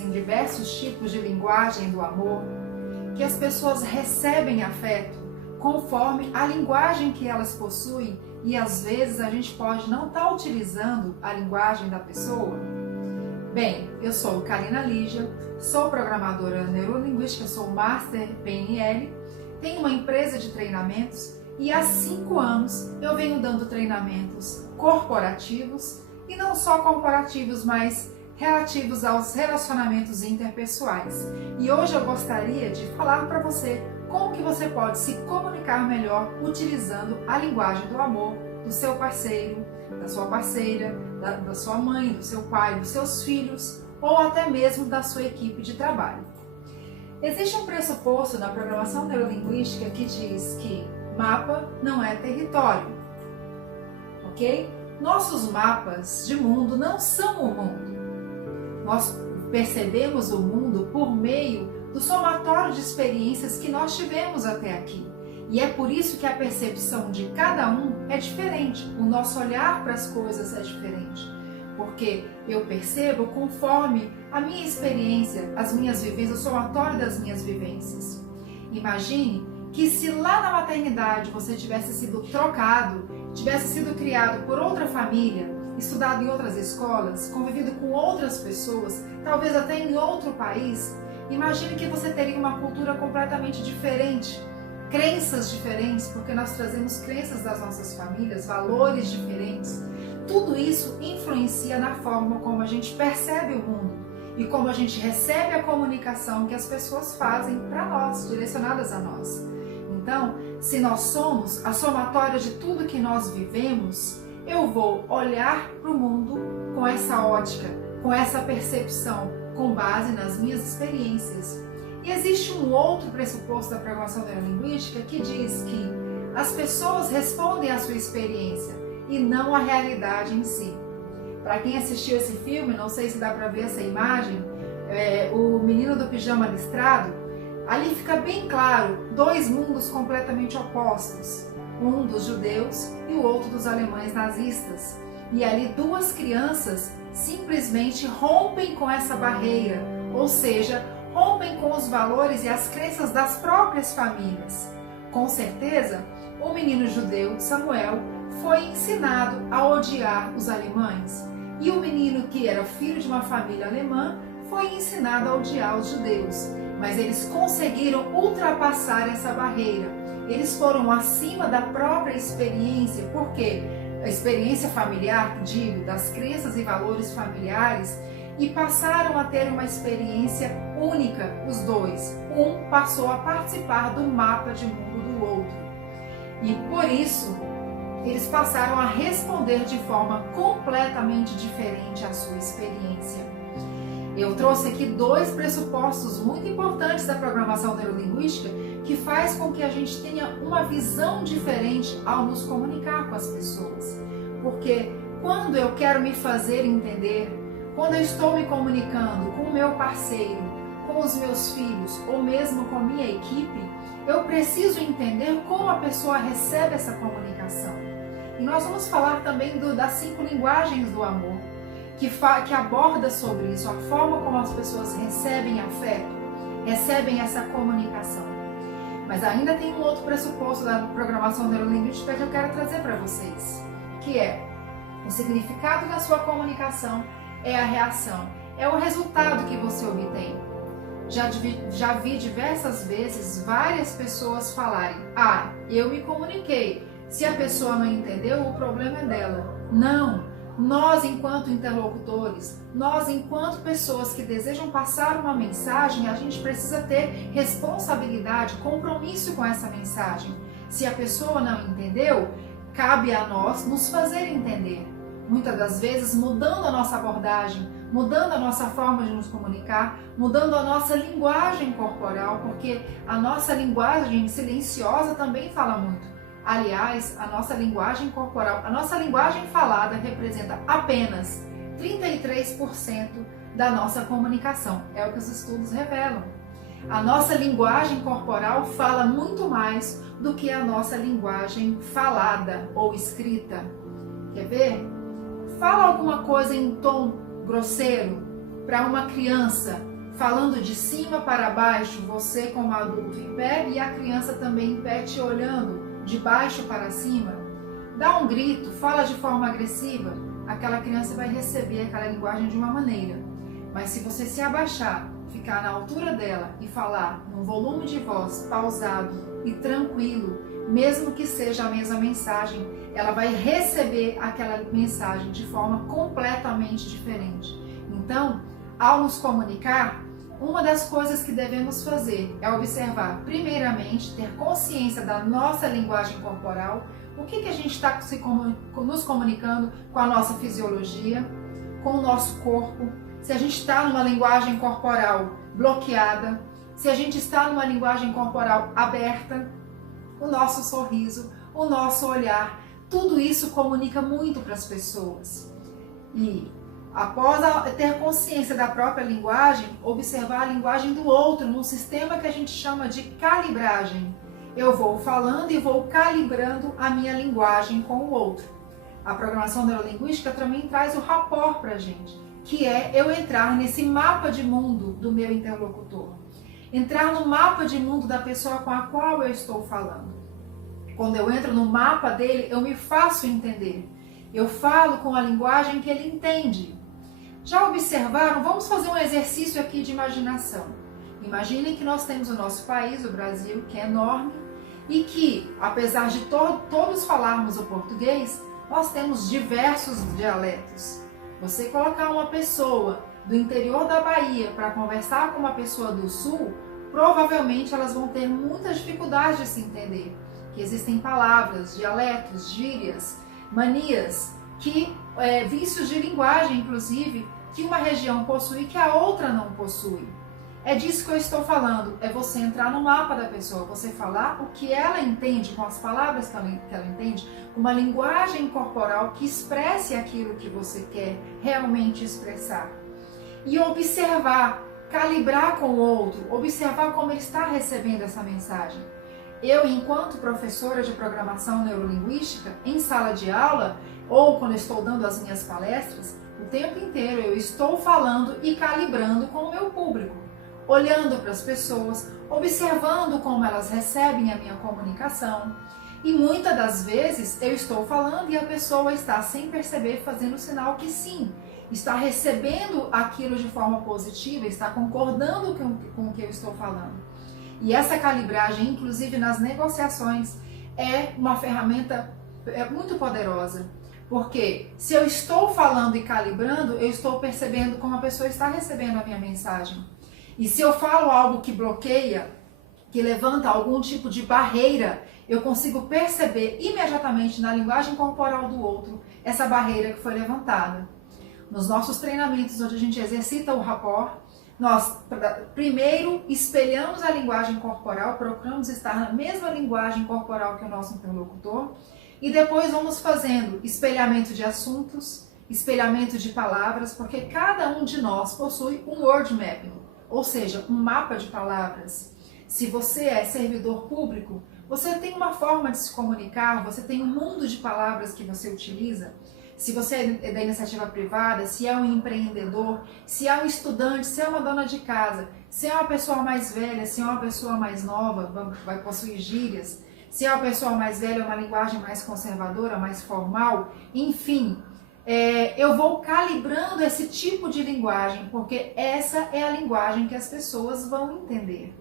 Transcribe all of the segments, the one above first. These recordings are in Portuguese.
existem diversos tipos de linguagem do amor, que as pessoas recebem afeto conforme a linguagem que elas possuem e às vezes a gente pode não estar utilizando a linguagem da pessoa? Bem, eu sou Karina Lígia, sou programadora neurolinguística, sou Master PNL, tenho uma empresa de treinamentos e há 5 anos eu venho dando treinamentos corporativos e não só corporativos, mas relativos aos relacionamentos interpessoais. E hoje eu gostaria de falar para você como que você pode se comunicar melhor utilizando a linguagem do amor do seu parceiro, da sua parceira, da sua mãe, do seu pai, dos seus filhos ou até mesmo da sua equipe de trabalho. Existe um pressuposto na programação neurolinguística que diz que mapa não é território, ok? Nossos mapas de mundo não são o mundo. Nós percebemos o mundo por meio do somatório de experiências que nós tivemos até aqui. E é por isso que a percepção de cada um é diferente. O nosso olhar para as coisas é diferente. Porque eu percebo conforme a minha experiência, as minhas vivências, o somatório das minhas vivências. Imagine que se lá na maternidade você tivesse sido trocado, tivesse sido criado por outra família, estudado em outras escolas, convivido com outras pessoas, talvez até em outro país, imagine que você teria uma cultura completamente diferente, crenças diferentes, porque nós trazemos crenças das nossas famílias, valores diferentes. Tudo isso influencia na forma como a gente percebe o mundo e como a gente recebe a comunicação que as pessoas fazem para nós, direcionadas a nós. Então, se nós somos a somatória de tudo que nós vivemos, eu vou olhar para o mundo com essa ótica, com essa percepção, com base nas minhas experiências. E existe um outro pressuposto da programação neurolinguística que diz que as pessoas respondem à sua experiência e não à realidade em si. Para quem assistiu esse filme, não sei se dá para ver essa imagem, o menino do pijama listrado, ali fica bem claro 2 mundos completamente opostos, um dos judeus e o outro dos alemães nazistas. E ali 2 crianças simplesmente rompem com essa barreira, ou seja, rompem com os valores e as crenças das próprias famílias. Com certeza, o menino judeu, Samuel, foi ensinado a odiar os alemães. E o menino que era filho de uma família alemã foi ensinado a odiar os judeus. Mas eles conseguiram ultrapassar essa barreira. Eles foram acima da própria experiência, porque a experiência familiar, digo, das crenças e valores familiares, e passaram a ter uma experiência única, os 2. Um passou a participar do mapa de mundo do outro. E por isso, eles passaram a responder de forma completamente diferente à sua experiência. Eu trouxe aqui 2 pressupostos muito importantes da programação neurolinguística que faz com que a gente tenha uma visão diferente ao nos comunicar com as pessoas. Porque quando eu quero me fazer entender, quando eu estou me comunicando com o meu parceiro, com os meus filhos ou mesmo com a minha equipe, eu preciso entender como a pessoa recebe essa comunicação. E nós vamos falar também das 5 linguagens do amor, que aborda sobre isso, a forma como as pessoas recebem afeto, recebem essa comunicação. Mas ainda tem um outro pressuposto da programação neurolinguística que eu quero trazer para vocês, que é o significado da sua comunicação é a reação, é o resultado que você obtém. Já vi diversas vezes várias pessoas falarem: ah, eu me comuniquei, se a pessoa não entendeu, o problema é dela. Não! Nós, enquanto interlocutores, nós, enquanto pessoas que desejam passar uma mensagem, a gente precisa ter responsabilidade, compromisso com essa mensagem. Se a pessoa não entendeu, cabe a nós nos fazer entender. Muitas das vezes mudando a nossa abordagem, mudando a nossa forma de nos comunicar, mudando a nossa linguagem corporal, porque a nossa linguagem silenciosa também fala muito. Aliás, a nossa linguagem corporal, a nossa linguagem falada representa apenas 33% da nossa comunicação. É o que os estudos revelam. A nossa linguagem corporal fala muito mais do que a nossa linguagem falada ou escrita. Quer ver? Fala alguma coisa em tom grosseiro para uma criança falando de cima para baixo, você como adulto em pé e a criança também em pé te olhando de baixo para cima, dá um grito, fala de forma agressiva, aquela criança vai receber aquela linguagem de uma maneira. Mas se você se abaixar, ficar na altura dela e falar num volume de voz pausado e tranquilo, mesmo que seja a mesma mensagem, ela vai receber aquela mensagem de forma completamente diferente. Então, ao nos comunicar, uma das coisas que devemos fazer é observar, primeiramente, ter consciência da nossa linguagem corporal, o que a gente está nos comunicando com a nossa fisiologia, com o nosso corpo, se a gente está numa linguagem corporal bloqueada, se a gente está numa linguagem corporal aberta, o nosso sorriso, o nosso olhar, tudo isso comunica muito para as pessoas. E após ter consciência da própria linguagem, observar a linguagem do outro num sistema que a gente chama de calibragem. Eu vou falando e vou calibrando a minha linguagem com o outro. A programação neurolinguística também traz o rapport para a gente, que é eu entrar nesse mapa de mundo do meu interlocutor. Entrar no mapa de mundo da pessoa com a qual eu estou falando. Quando eu entro no mapa dele, eu me faço entender. Eu falo com a linguagem que ele entende. Já observaram? Vamos fazer um exercício aqui de imaginação. Imaginem que nós temos o nosso país, o Brasil, que é enorme, e que, apesar de todos falarmos o português, nós temos diversos dialetos. Você colocar uma pessoa do interior da Bahia para conversar com uma pessoa do sul, provavelmente elas vão ter muita dificuldade de se entender. Que existem palavras, dialetos, gírias, manias, vícios de linguagem, inclusive, que uma região possui que a outra não possui. É disso que eu estou falando, é você entrar no mapa da pessoa, você falar o que ela entende, com as palavras que ela entende, com uma linguagem corporal que expresse aquilo que você quer realmente expressar. E observar, calibrar com o outro, observar como ele está recebendo essa mensagem. Eu, enquanto professora de programação neurolinguística, em sala de aula, ou quando estou dando as minhas palestras, o tempo inteiro eu estou falando e calibrando com o meu público, olhando para as pessoas, observando como elas recebem a minha comunicação. E muitas das vezes eu estou falando e a pessoa está, sem perceber, fazendo sinal que sim, está recebendo aquilo de forma positiva, está concordando com o que eu estou falando. E essa calibragem, inclusive nas negociações, é uma ferramenta muito poderosa. Porque se eu estou falando e calibrando, eu estou percebendo como a pessoa está recebendo a minha mensagem. E se eu falo algo que bloqueia, que levanta algum tipo de barreira, eu consigo perceber imediatamente na linguagem corporal do outro essa barreira que foi levantada. Nos nossos treinamentos, onde a gente exercita o rapport, nós primeiro espelhamos a linguagem corporal, procuramos estar na mesma linguagem corporal que o nosso interlocutor e depois vamos fazendo espelhamento de assuntos, espelhamento de palavras, porque cada um de nós possui um word mapping, ou seja, um mapa de palavras. Se você é servidor público, você tem uma forma de se comunicar, você tem um mundo de palavras que você utiliza. Se você é da iniciativa privada, se é um empreendedor, se é um estudante, se é uma dona de casa, se é uma pessoa mais velha, se é uma pessoa mais nova, vai possuir gírias, se é uma pessoa mais velha, uma linguagem mais conservadora, mais formal, enfim, eu vou calibrando esse tipo de linguagem, porque essa é a linguagem que as pessoas vão entender.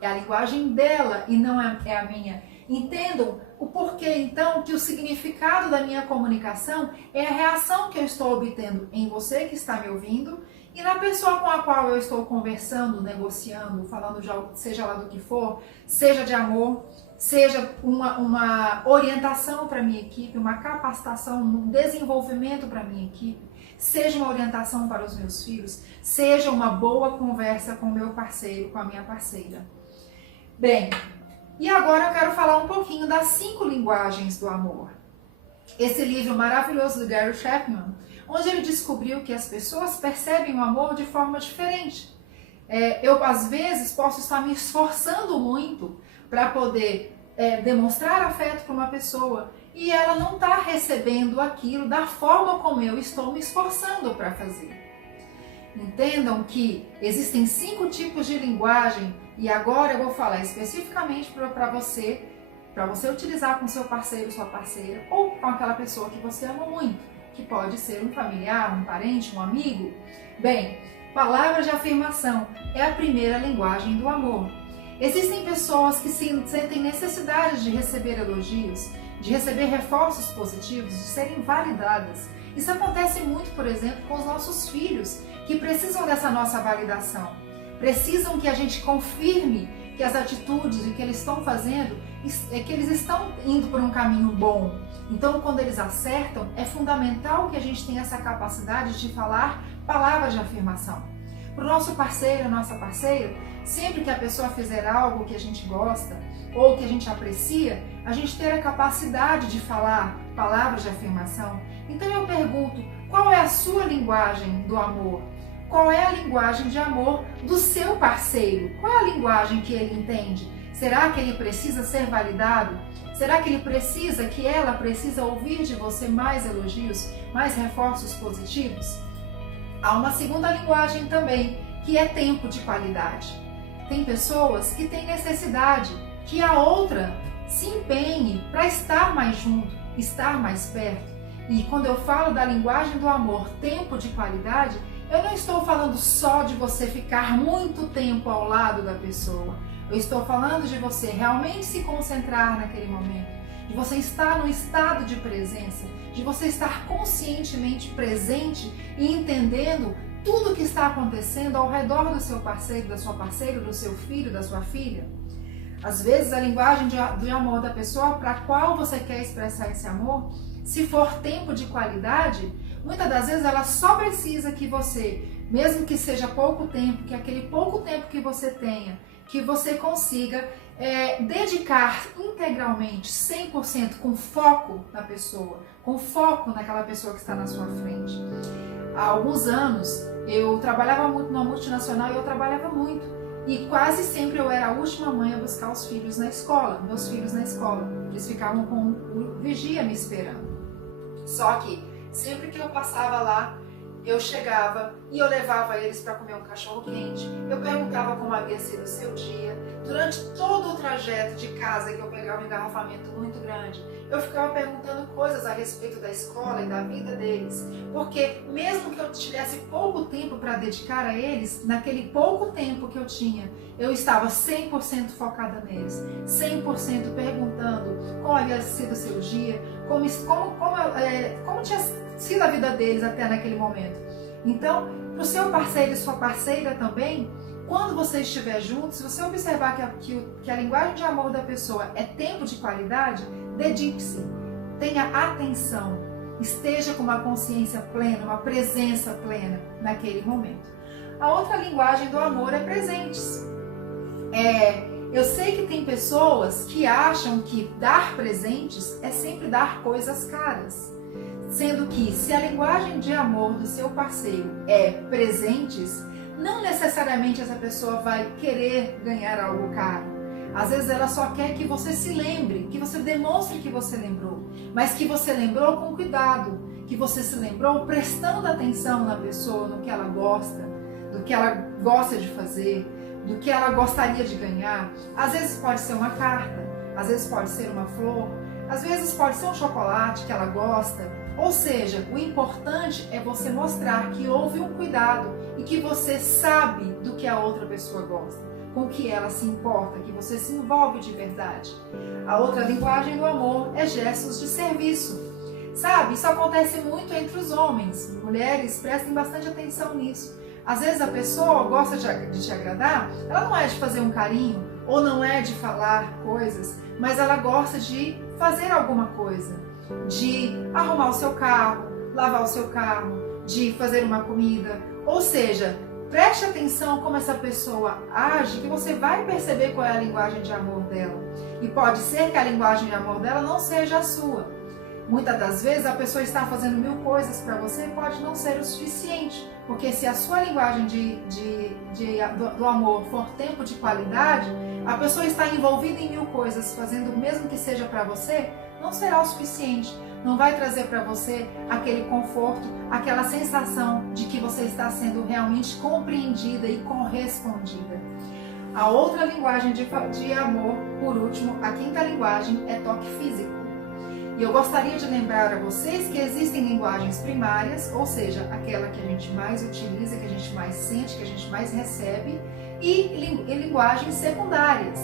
É a linguagem dela e não é a minha. Entendam o porquê, então, que o significado da minha comunicação é a reação que eu estou obtendo em você que está me ouvindo e na pessoa com a qual eu estou conversando, negociando, falando de algo, seja lá do que for, seja de amor, seja uma orientação para a minha equipe, uma capacitação, um desenvolvimento para a minha equipe, seja uma orientação para os meus filhos, seja uma boa conversa com o meu parceiro, com a minha parceira. Bem, e agora eu quero falar um pouquinho das 5 linguagens do amor. Esse livro maravilhoso do Gary Chapman, onde ele descobriu que as pessoas percebem o amor de forma diferente. Eu, às vezes, posso estar me esforçando muito para poder demonstrar afeto para uma pessoa e ela não está recebendo aquilo da forma como eu estou me esforçando para fazer. Entendam que existem 5 tipos de linguagem e agora eu vou falar especificamente para você utilizar com seu parceiro, sua parceira ou com aquela pessoa que você ama muito, que pode ser um familiar, um parente, um amigo. Bem, palavras de afirmação é a primeira linguagem do amor. Existem pessoas que sentem necessidade de receber elogios, de receber reforços positivos, de serem validadas. Isso acontece muito, por exemplo, com os nossos filhos, que precisam dessa nossa validação. Precisam que a gente confirme que as atitudes e o que eles estão fazendo, é que eles estão indo por um caminho bom. Então, quando eles acertam, é fundamental que a gente tenha essa capacidade de falar palavras de afirmação. Para o nosso parceiro, nossa parceira, sempre que a pessoa fizer algo que a gente gosta ou que a gente aprecia, a gente ter a capacidade de falar palavras de afirmação. Então eu pergunto, qual é a sua linguagem do amor? Qual é a linguagem de amor do seu parceiro? Qual é a linguagem que ele entende? Será que ele precisa ser validado? Será que ela precisa ouvir de você mais elogios, mais reforços positivos? Há uma segunda linguagem também, que é tempo de qualidade. Tem pessoas que têm necessidade que a outra se empenhe para estar mais junto, estar mais perto. E quando eu falo da linguagem do amor, tempo de qualidade, eu não estou falando só de você ficar muito tempo ao lado da pessoa. Eu estou falando de você realmente se concentrar naquele momento, de você estar no estado de presença, de você estar conscientemente presente e entendendo tudo o que está acontecendo ao redor do seu parceiro, da sua parceira, do seu filho, da sua filha. Às vezes a linguagem de amor da pessoa para a qual você quer expressar esse amor, se for tempo de qualidade, muitas das vezes ela só precisa que você, mesmo que seja pouco tempo, que aquele pouco tempo que você tenha, que você consiga dedicar integralmente, 100%, com foco na pessoa, com foco naquela pessoa que está na sua frente. Há alguns anos eu trabalhava muito numa multinacional e eu trabalhava muito. E quase sempre eu era a última mãe a buscar os filhos na escola, meus filhos na escola. Eles ficavam com o vigia me esperando. Só que sempre que eu passava lá, eu chegava e eu levava eles para comer um cachorro quente. Eu perguntava como havia sido o seu dia. Durante todo o trajeto de casa, que eu pegava um engarrafamento muito grande, eu ficava perguntando coisas a respeito da escola e da vida deles. Porque mesmo que eu tivesse pouco tempo para dedicar a eles, naquele pouco tempo que eu tinha, eu estava 100% focada neles, 100% perguntando como havia sido o seu dia, como tinha sido a vida deles até naquele momento. Então, para o seu parceiro e sua parceira também, quando você estiver junto, se você observar que a linguagem de amor da pessoa é tempo de qualidade, dedique-se, tenha atenção, esteja com uma consciência plena, uma presença plena naquele momento. A outra linguagem do amor é presentes. Eu sei que tem pessoas que acham que dar presentes é sempre dar coisas caras. Sendo que se a linguagem de amor do seu parceiro é presentes, não necessariamente essa pessoa vai querer ganhar algo caro. Às vezes ela só quer que você se lembre, que você demonstre que você lembrou, mas que você lembrou com cuidado, que você se lembrou prestando atenção na pessoa, no que ela gosta, do que ela gosta de fazer, do que ela gostaria de ganhar. Às vezes pode ser uma carta, às vezes pode ser uma flor, às vezes pode ser um chocolate que ela gosta. Ou seja, o importante é você mostrar que houve um cuidado e que você sabe do que a outra pessoa gosta, com o que ela se importa, que você se envolve de verdade. A outra linguagem do amor é gestos de serviço. Sabe, isso acontece muito entre os homens. Mulheres, prestem bastante atenção nisso. Às vezes a pessoa gosta de te agradar, ela não é de fazer um carinho, ou não é de falar coisas, mas ela gosta de fazer alguma coisa. De arrumar o seu carro, lavar o seu carro, de fazer uma comida. Ou seja, preste atenção como essa pessoa age, que você vai perceber qual é a linguagem de amor dela. E pode ser que a linguagem de amor dela não seja a sua. Muitas das vezes a pessoa está fazendo 1000 coisas para você e pode não ser o suficiente. Porque se a sua linguagem do amor for tempo de qualidade, a pessoa está envolvida em 1000 coisas, fazendo o mesmo que seja para você, não será o suficiente. não vai trazer para você aquele conforto, aquela sensação de que você está sendo realmente compreendida e correspondida. A outra linguagem de amor, por último, a quinta linguagem é toque físico. E eu gostaria de lembrar a vocês que existem linguagens primárias, ou seja, aquela que a gente mais utiliza, que a gente mais sente, que a gente mais recebe, e linguagens secundárias.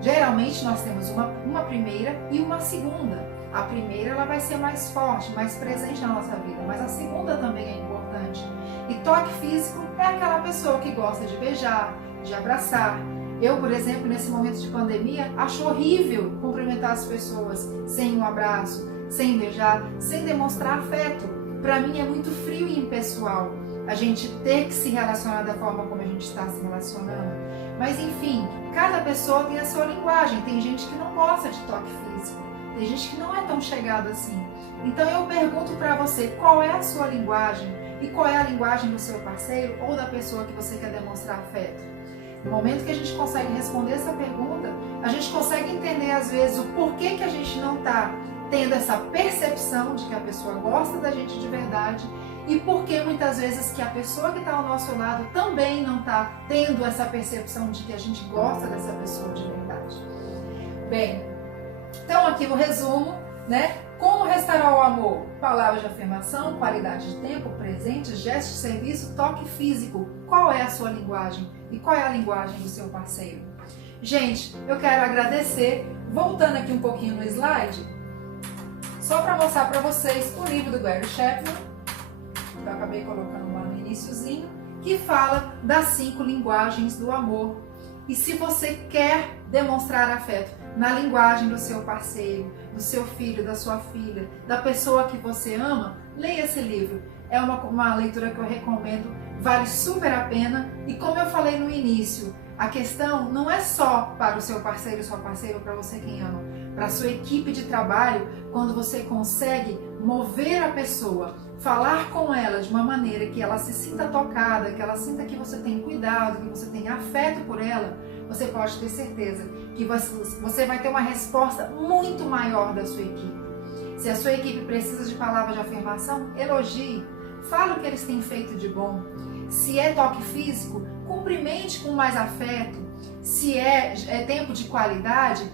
Geralmente nós temos uma primeira e uma segunda. A primeira ela vai ser mais forte, mais presente na nossa vida, mas a segunda também é importante. E toque físico é aquela pessoa que gosta de beijar, de abraçar. Eu, por exemplo, nesse momento de pandemia, acho horrível cumprimentar as pessoas sem um abraço, sem beijar, sem demonstrar afeto. Para mim é muito frio e impessoal a gente ter que se relacionar da forma como a gente está se relacionando. Mas enfim, cada pessoa tem a sua linguagem. Tem gente que não gosta de toque físico, tem gente que não é tão chegada assim. Então eu pergunto para você, qual é a sua linguagem e qual é a linguagem do seu parceiro ou da pessoa que você quer demonstrar afeto? No momento que a gente consegue responder essa pergunta, a gente consegue entender às vezes o porquê que a gente não está tendo essa percepção de que a pessoa gosta da gente de verdade e porquê muitas vezes que a pessoa que está ao nosso lado também não está tendo essa percepção de que a gente gosta dessa pessoa de verdade. Bem, então aqui o resumo, né? Como restaurar o amor? Palavras de afirmação, qualidade de tempo, presente, gesto de serviço, toque físico. Qual é a sua linguagem? E qual é a linguagem do seu parceiro? Gente, eu quero agradecer. Voltando aqui um pouquinho no slide, só para mostrar para vocês o livro do Gary Chapman, que eu acabei colocando lá no iniciozinho, que fala das 5 linguagens do amor. E se você quer demonstrar afeto na linguagem do seu parceiro, do seu filho, da sua filha, da pessoa que você ama, leia esse livro. É uma leitura que eu recomendo, vale super a pena. E como eu falei no início, a questão não é só para o seu parceiro, sua parceira, ou para você quem ama, para a sua equipe de trabalho, quando você consegue mover a pessoa, falar com ela de uma maneira que ela se sinta tocada, que ela sinta que você tem cuidado, que você tem afeto por ela, você pode ter certeza que você vai ter uma resposta muito maior da sua equipe. Se a sua equipe precisa de palavras de afirmação, elogie, fale o que eles têm feito de bom. Se é toque físico, cumprimente com mais afeto. Se é tempo de qualidade,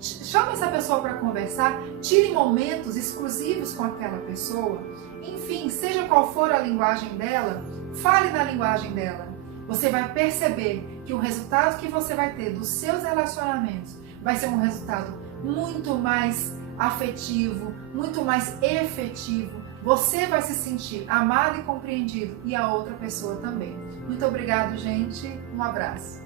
chame essa pessoa para conversar, tire momentos exclusivos com aquela pessoa. Enfim, seja qual for a linguagem dela, fale na linguagem dela. Você vai perceber que o resultado que você vai ter dos seus relacionamentos vai ser um resultado muito mais afetivo, muito mais efetivo. Você vai se sentir amado e compreendido e a outra pessoa também. Muito obrigado, gente. Um abraço.